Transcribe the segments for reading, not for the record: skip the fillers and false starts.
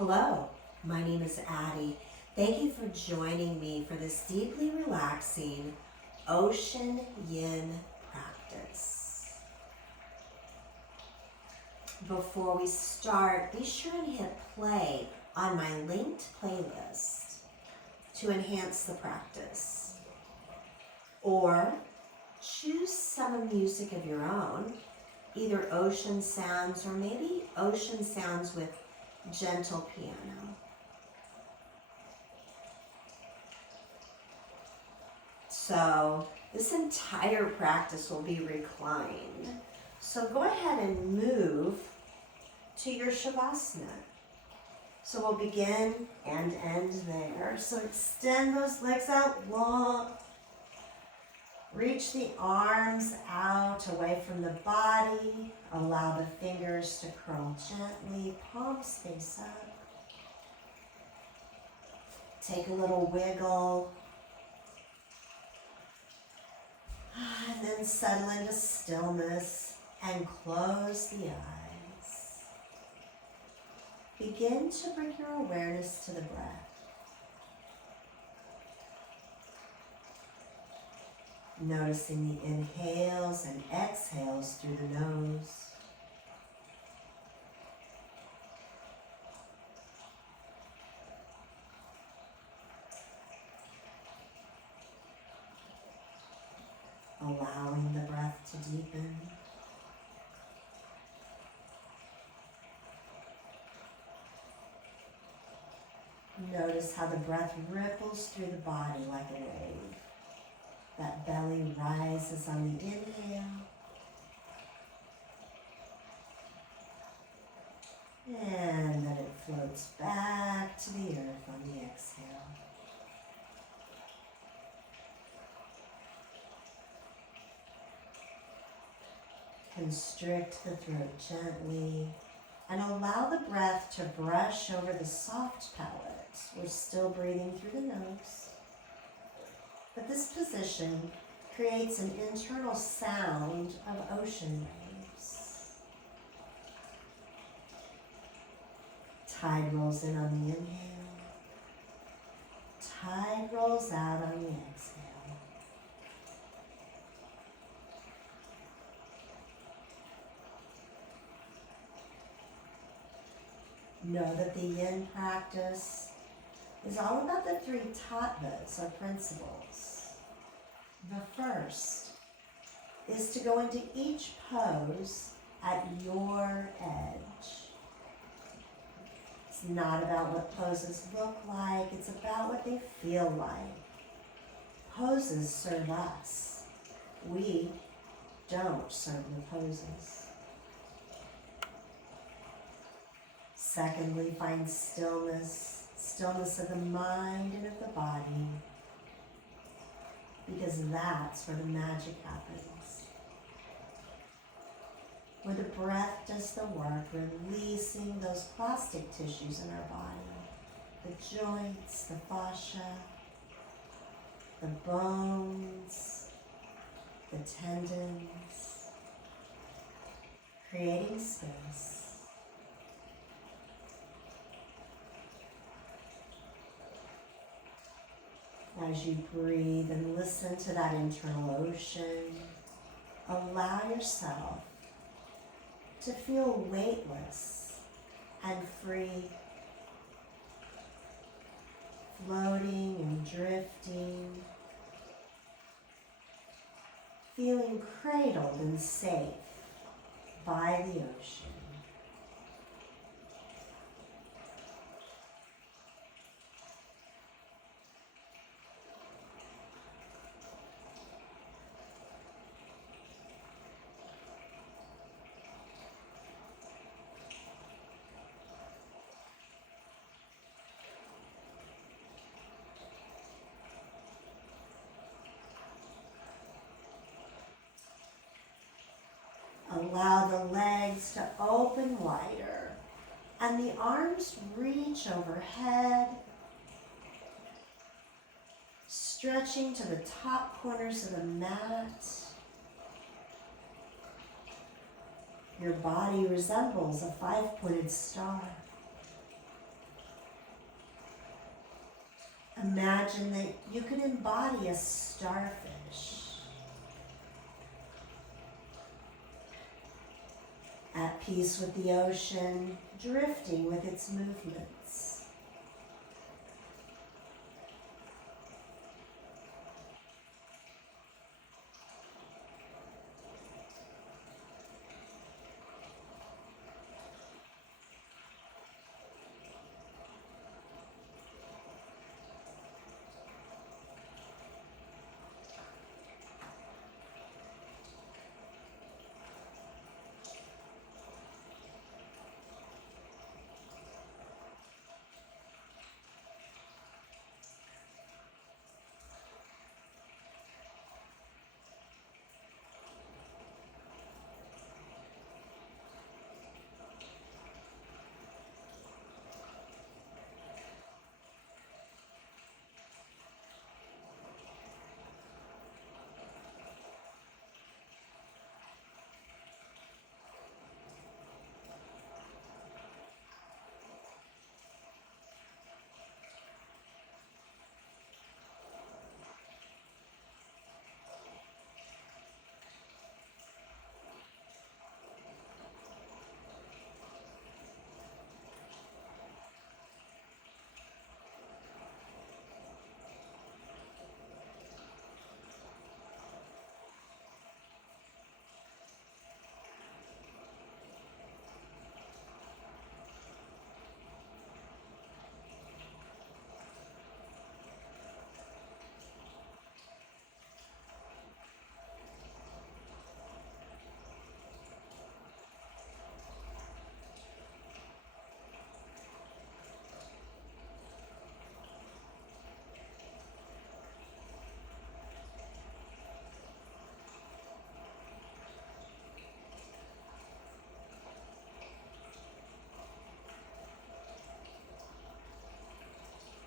Hello, my name is Addie. Thank you for joining me for this deeply relaxing ocean yin practice. Before we start, be sure and hit play on my linked playlist to enhance the practice. Or choose some music of your own, either ocean sounds or maybe ocean sounds with gentle piano. So this entire practice will be reclined. So go ahead and move to your Shavasana. So we'll begin and end there. So extend those legs out long. Reach the arms out away from the body. Allow the fingers to curl gently, palms face up. Take a little wiggle. And then settle into stillness and close the eyes. Begin to bring your awareness to the breath. Noticing the inhales and exhales through the nose. Allowing the breath to deepen. Notice how the breath ripples through the body like a wave. That belly rises on the inhale. And then it floats back to the earth on the exhale. Constrict the throat gently and allow the breath to brush over the soft palate. We're still breathing through the nose. But this position creates an internal sound of ocean waves. Tide rolls in on the inhale. Tide rolls out on the exhale. Know that the yin practice is all about the three tattvas, or principles. The first is to go into each pose at your edge. It's not about what poses look like, it's about what they feel like. Poses serve us. We don't serve the poses. Secondly, find stillness. Stillness of the mind and of the body, because that's where the magic happens. Where the breath does the work, releasing those plastic tissues in our body, the joints, the fascia, the bones, the tendons, creating space. As you breathe and listen to that internal ocean, allow yourself to feel weightless and free, floating and drifting, feeling cradled and safe by the ocean. Allow the legs to open wider and the arms reach overhead, stretching to the top corners of the mat. Your body resembles a 5-pointed star. Imagine that you can embody a starfish at peace with the ocean, drifting with its movements.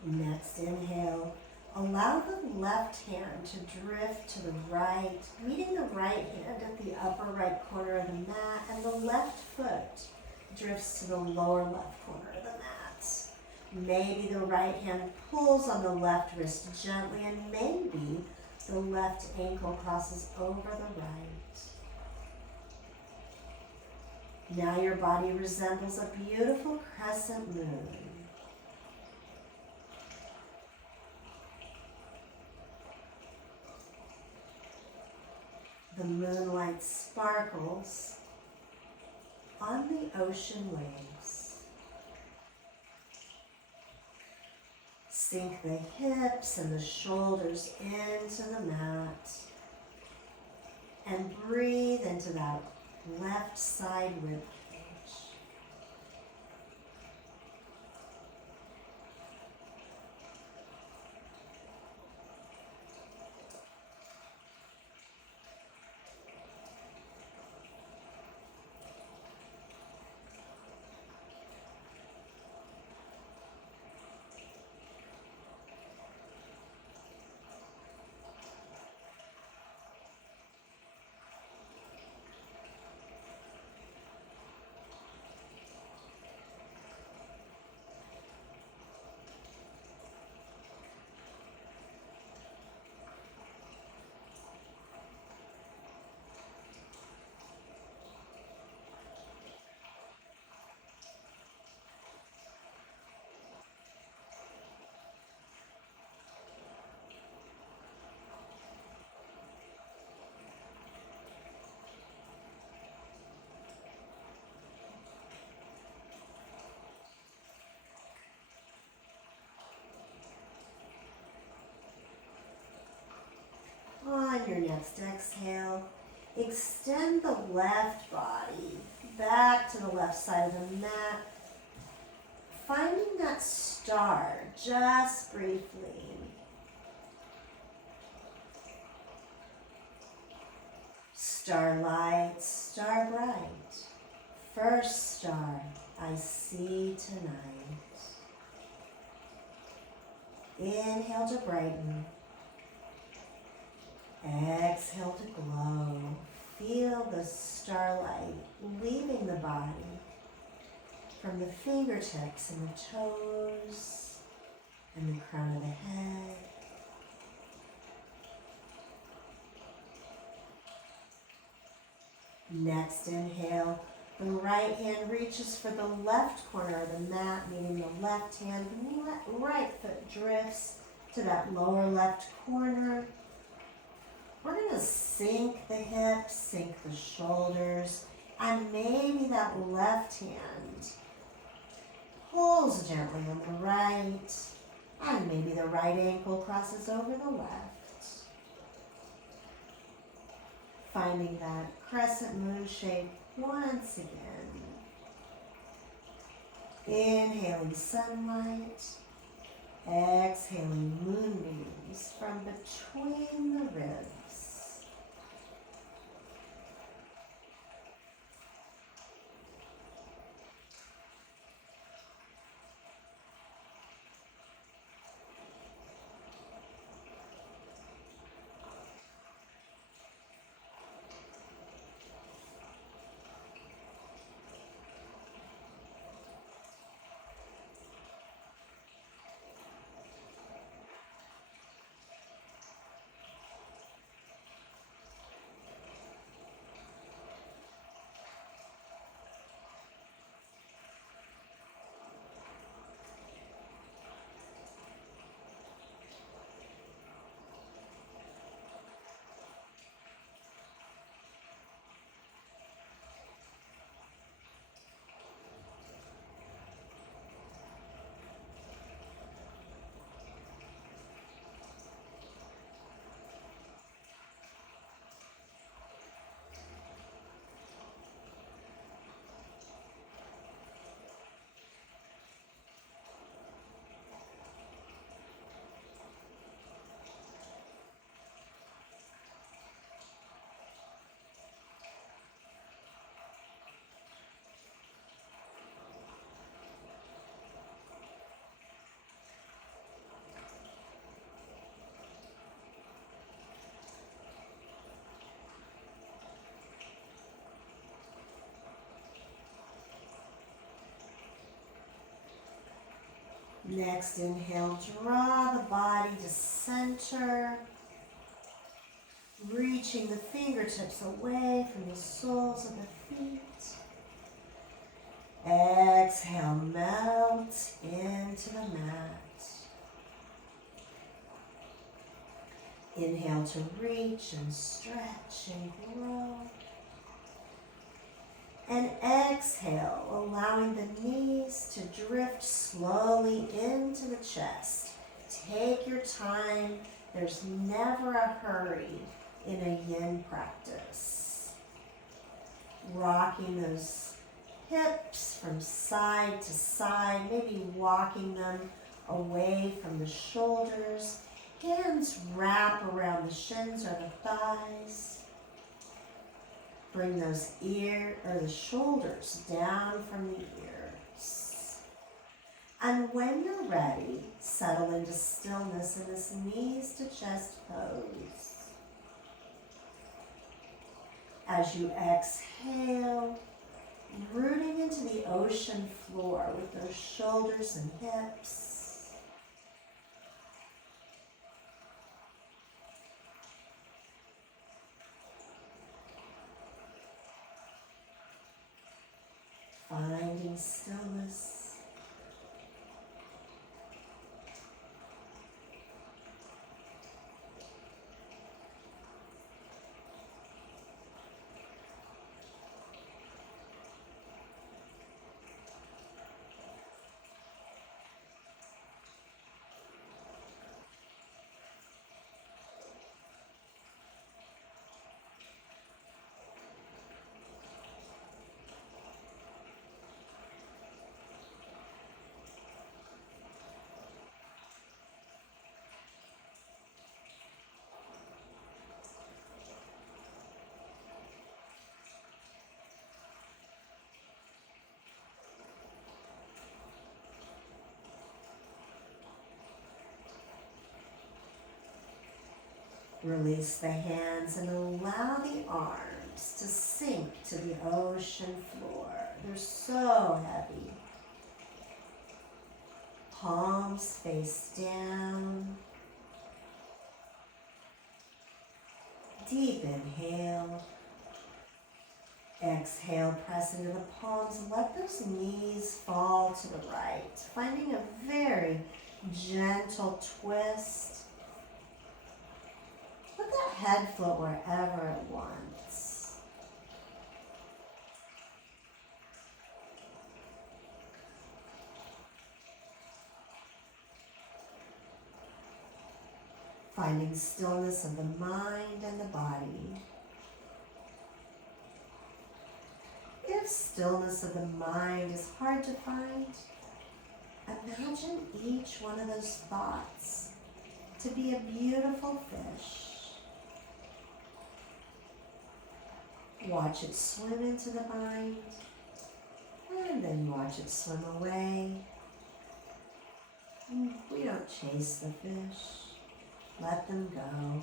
Next inhale, allow the left hand to drift to the right, meeting the right hand at the upper right corner of the mat, and the left foot drifts to the lower left corner of the mat. Maybe the right hand pulls on the left wrist gently, and maybe the left ankle crosses over the right. Now your body resembles a beautiful crescent moon. The moonlight sparkles on the ocean waves. Sink the hips and the shoulders into the mat and breathe into that left side rib cage. On your next exhale, extend the left body back to the left side of the mat, finding that star just briefly. Starlight, star bright, first star I see tonight. Inhale to brighten. Exhale to glow. Feel the starlight leaving the body from the fingertips and the toes and the crown of the head. Next inhale, the right hand reaches for the left corner of the mat, meaning the left hand, right foot drifts to that lower left corner. We're going to sink the hips, sink the shoulders, and maybe that left hand pulls gently on the right, and maybe the right ankle crosses over the left. Finding that crescent moon shape once again. Inhaling sunlight, exhaling moonbeams from between the ribs. Next inhale, draw the body to center, reaching the fingertips away from the soles of the feet. Exhale, melt into the mat. Inhale to reach and stretch and grow. And exhale, allowing the knees to drift slowly into the chest. Take your time. There's never a hurry in a yin practice. Rocking those hips from side to side, maybe walking them away from the shoulders. Hands wrap around the shins or the thighs. Bring those the shoulders down from the ears. And when you're ready, settle into stillness in this knees to chest pose. As you exhale, rooting into the ocean floor with those shoulders and hips. Finding stillness. Release the hands and allow the arms to sink to the ocean floor. They're so heavy. palms face down. Deep inhale. Exhale, press into the palms. Let those knees fall to the right. Finding a very gentle twist. Let that head float wherever it wants. Finding stillness of the mind and the body. If stillness of the mind is hard to find, imagine each one of those thoughts to be a beautiful fish. Watch it swim into the mind, and then watch it swim away. We don't chase the fish. Let them go.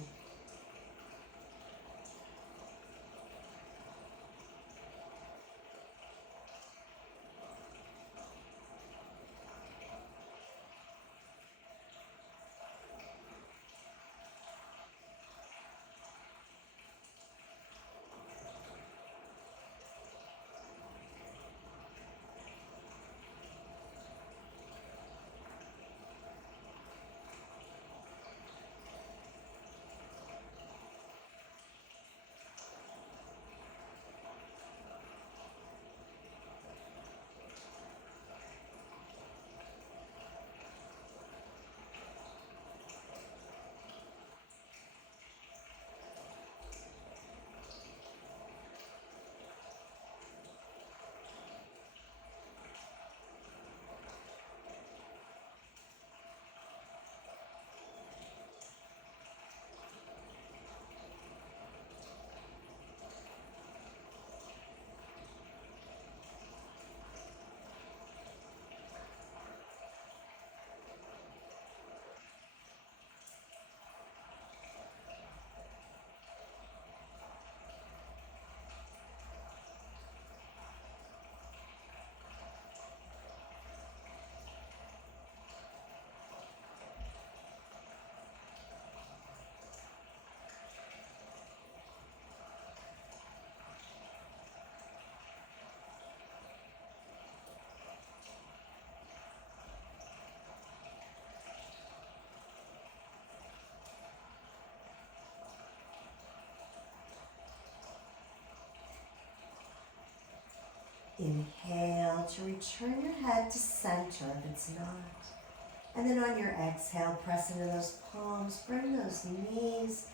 Inhale to return your head to center if it's not. And then on your exhale, press into those palms, bring those knees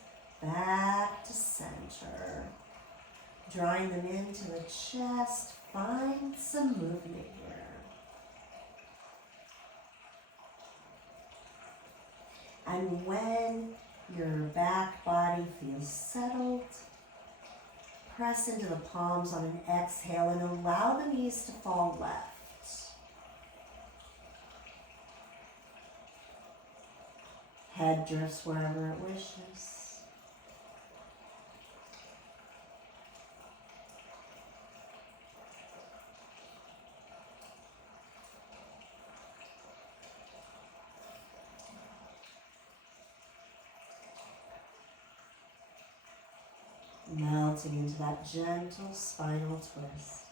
back to center. Drawing them into the chest, find some movement here. And when your back body feels settled, press into the palms on an exhale and allow the knees to fall left. Head drifts wherever it wishes. Melting into that gentle spinal twist.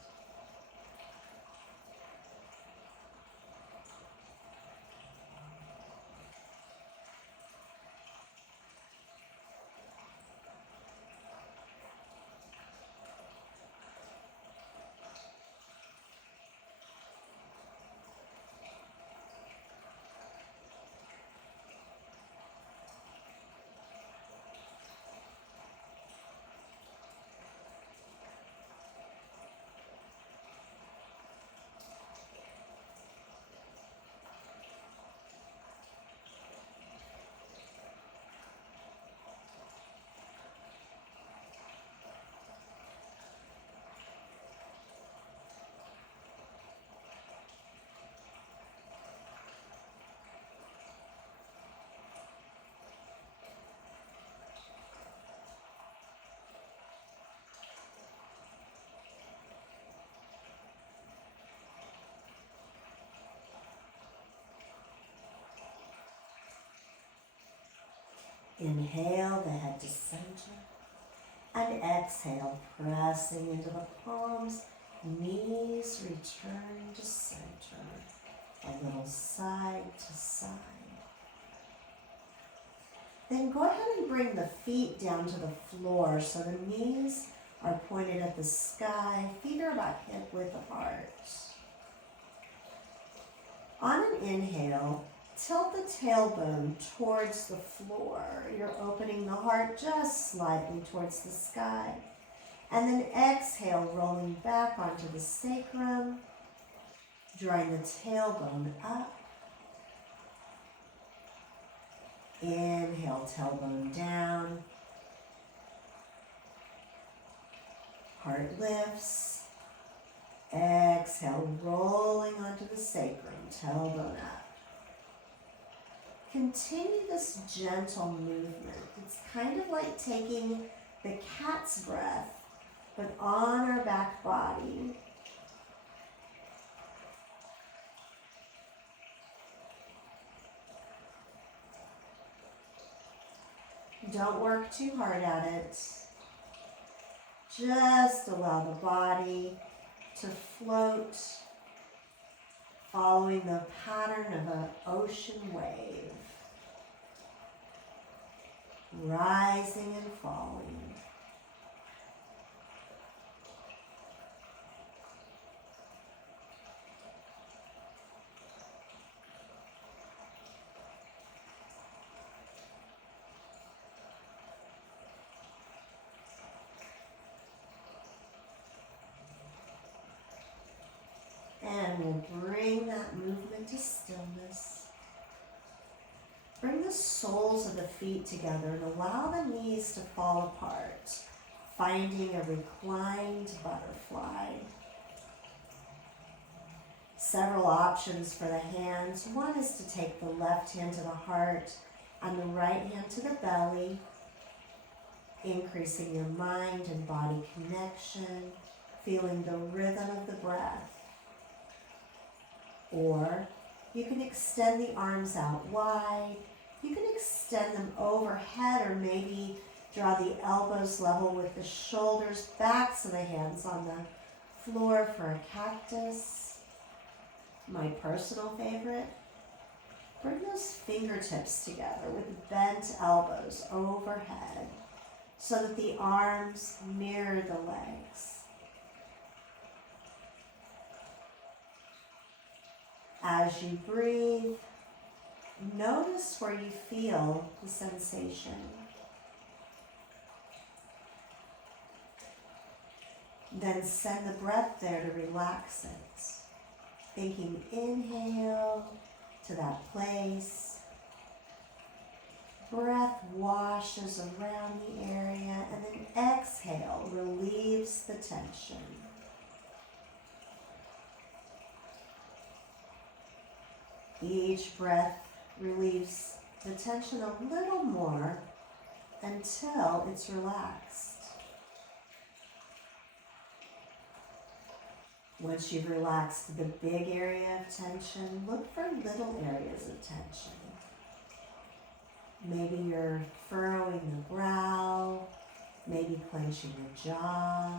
Inhale the head to center. And exhale, pressing into the palms, knees return to center. A little side to side. Then go ahead and bring the feet down to the floor so the knees are pointed at the sky. Feet are about hip width apart. On an inhale, tilt the tailbone towards the floor. You're opening the heart just slightly towards the sky. And then exhale, rolling back onto the sacrum, drawing the tailbone up. Inhale, tailbone down. Heart lifts. Exhale, rolling onto the sacrum, tailbone up. Continue this gentle movement. It's kind of like taking the cat's breath, but on our back body. Don't work too hard at it. Just allow the body to float, following the pattern of an ocean wave, rising and falling. And we'll bring that movement to stillness. Bring the soles of the feet together and allow the knees to fall apart, finding a reclined butterfly. Several options for the hands. One is to take the left hand to the heart and the right hand to the belly, increasing your mind and body connection, feeling the rhythm of the breath. Or you can extend the arms out wide. You can extend them overhead or maybe draw the elbows level with the shoulders, backs of the hands on the floor for a cactus. My personal favorite, bring those fingertips together with bent elbows overhead so that the arms mirror the legs. As you breathe, notice where you feel the sensation. Then send the breath there to relax it. Thinking inhale to that place. Breath washes around the area, and then exhale relieves the tension. Each breath relieves the tension a little more until it's relaxed. Once you've relaxed the big area of tension, look for little areas of tension. Maybe you're furrowing the brow, maybe clenching the jaw.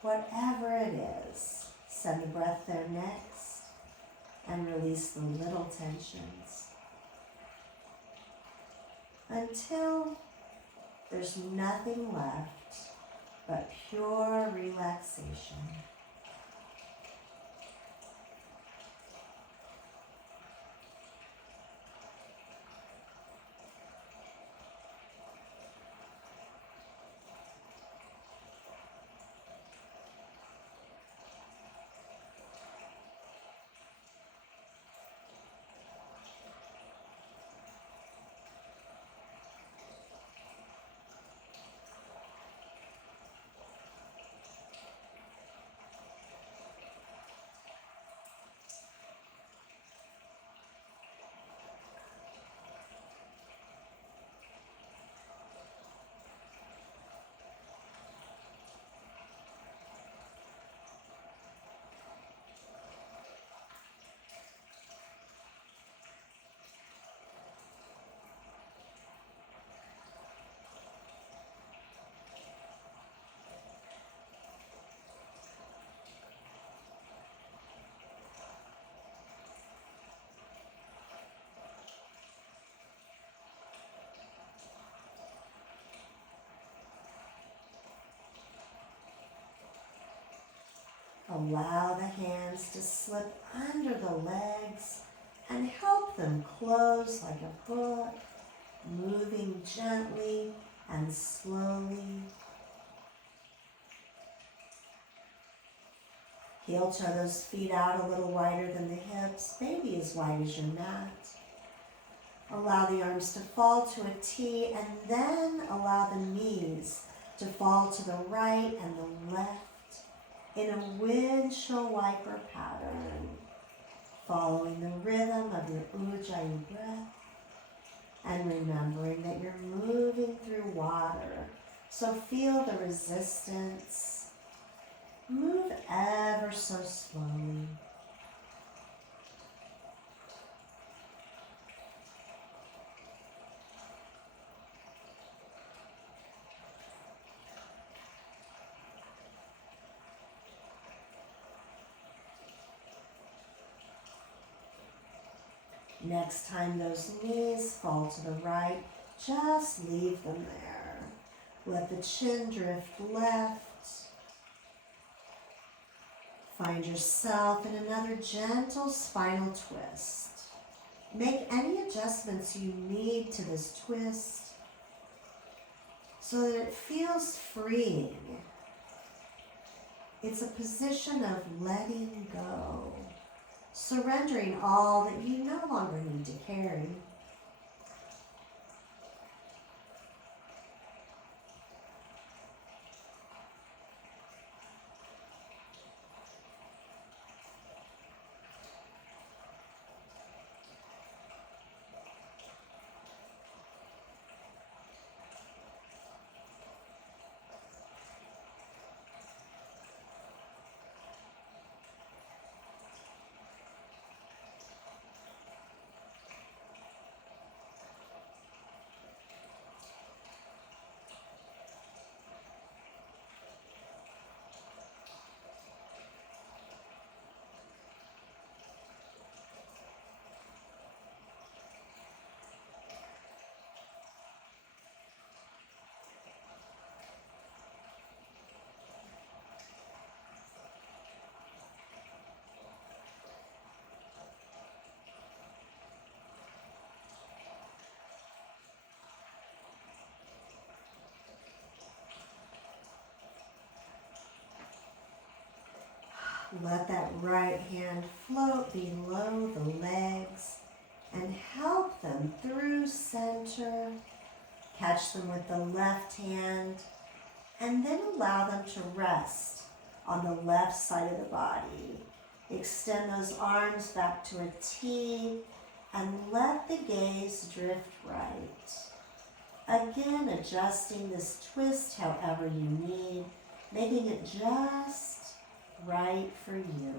Whatever it is, send the breath there next and release the little tensions until there's nothing left but pure relaxation. allow the hands to slip under the legs and help them close like a book, moving gently and slowly. Heel toe those feet out a little wider than the hips, maybe as wide as your mat. Allow the arms to fall to a T, and then allow the knees to fall to the right and the left in a windshield wiper pattern, following the rhythm of your Ujjayi breath and remembering that you're moving through water. So feel the resistance. Move ever so slowly. Next time those knees fall to the right, just leave them there. Let the chin drift left. Find yourself in another gentle spinal twist. Make any adjustments you need to this twist so that it feels freeing. It's a position of letting go, surrendering all that you no longer need to carry. Let that right hand float below the legs and help them through center. Catch them with the left hand and then allow them to rest on the left side of the body. Extend those arms back to a T and let the gaze drift right. Again, adjusting this twist however you need, making it just right for you.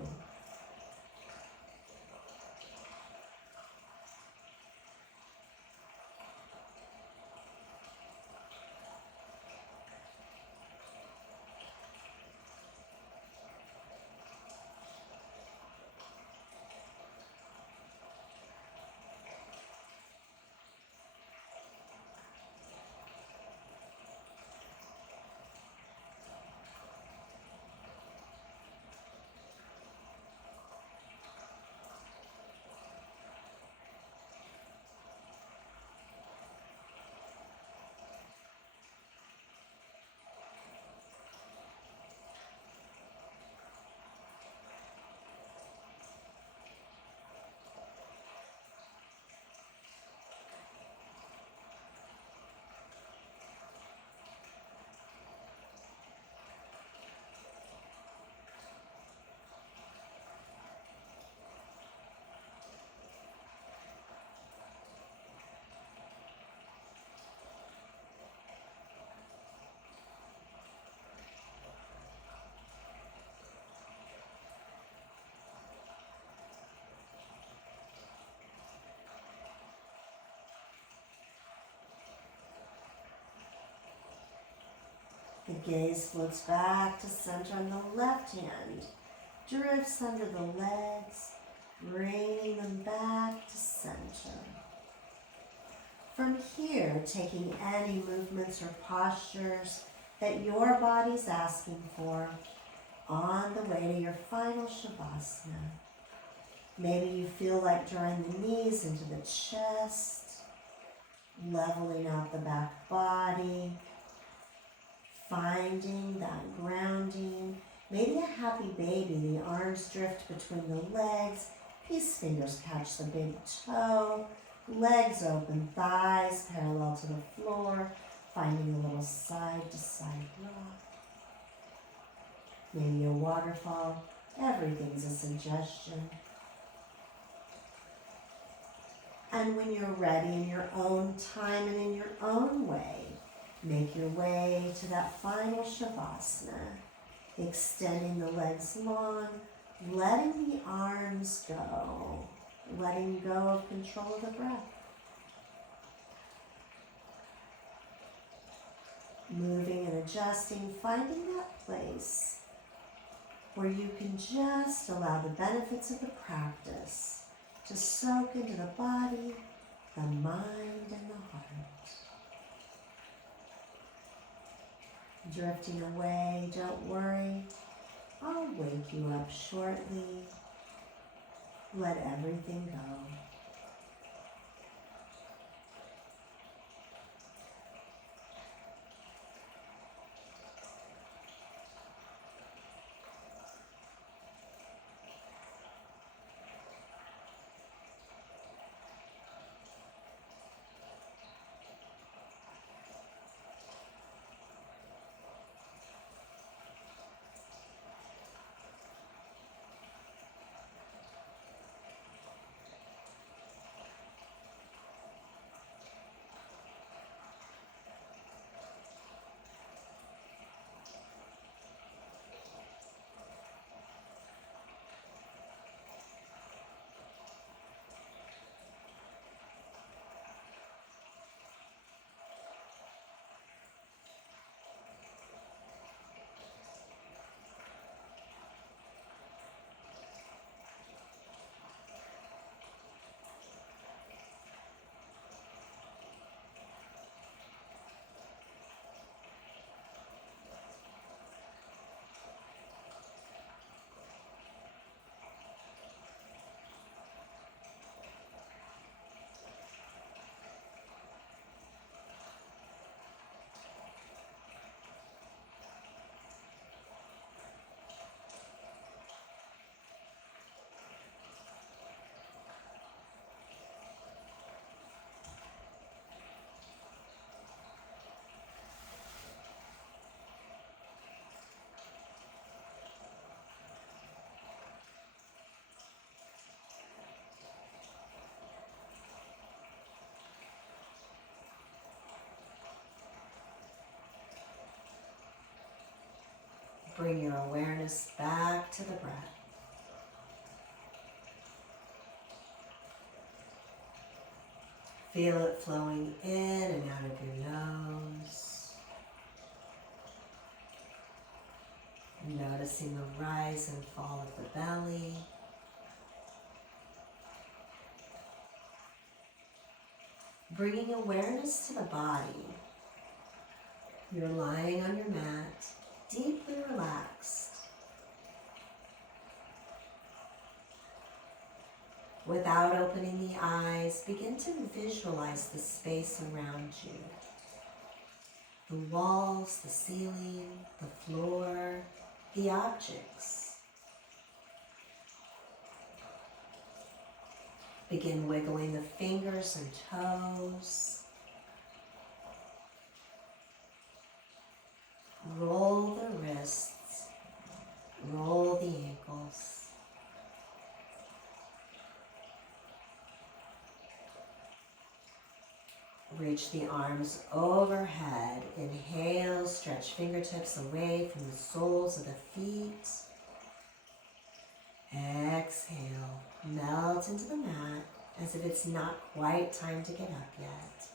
The gaze floats back to center on the left hand, drifts under the legs, bringing them back to center. From here, taking any movements or postures that your body's asking for, on the way to your final Shavasana. Maybe you feel like drawing the knees into the chest, leveling out the back body, finding that grounding. Maybe a happy baby, the arms drift between the legs, peace fingers catch the big toe, legs open, thighs parallel to the floor, finding a little side-to-side rock. Maybe a waterfall. Everything's a suggestion. And when you're ready in your own time and in your own way, make your way to that final Shavasana, extending the legs long, letting the arms go, letting go of control of the breath. Moving and adjusting, finding that place where you can just allow the benefits of the practice to soak into the body, the mind, and the heart. Drifting away, don't worry. I'll wake you up shortly. Let everything go. Bring your awareness back to the breath. Feel it flowing in and out of your nose. Noticing the rise and fall of the belly. Bringing awareness to the body. You're lying on your mat, deeply relaxed. Without opening the eyes, begin to visualize the space around you. The walls, the ceiling, the floor, the objects. Begin wiggling the fingers and toes. Roll the wrists, roll the ankles. Reach the arms overhead. Inhale, stretch fingertips away from the soles of the feet. Exhale, melt into the mat as if it's not quite time to get up yet.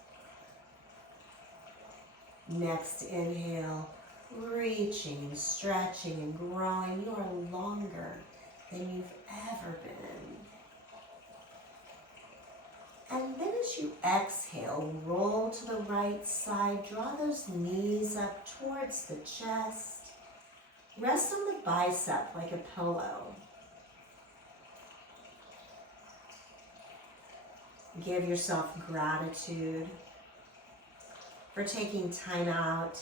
Next inhale, reaching and stretching and growing. You are longer than you've ever been. And then as you exhale, roll to the right side, draw those knees up towards the chest. Rest on the bicep like a pillow. Give yourself gratitude for taking time out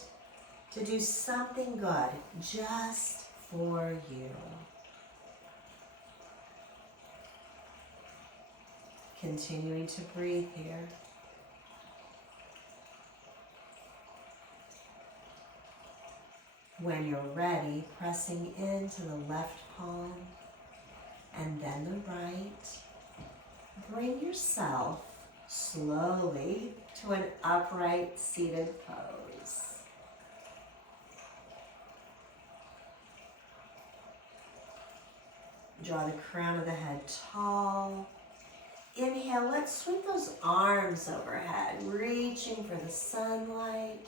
to do something good just for you. Continuing to breathe here. When you're ready, pressing into the left palm and then the right. Bring yourself slowly to an upright seated pose. Draw the crown of the head tall. Inhale, let's swing those arms overhead, reaching for the sunlight.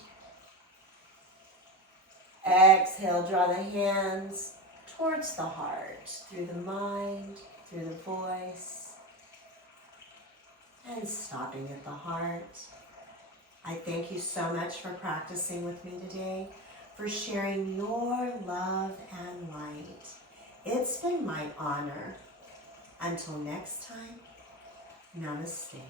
Exhale, draw the hands towards the heart, through the mind, through the voice. And stopping at the heart. I thank you so much for practicing with me today, for sharing your love and light. It's been my honor. Until next time, Namaste.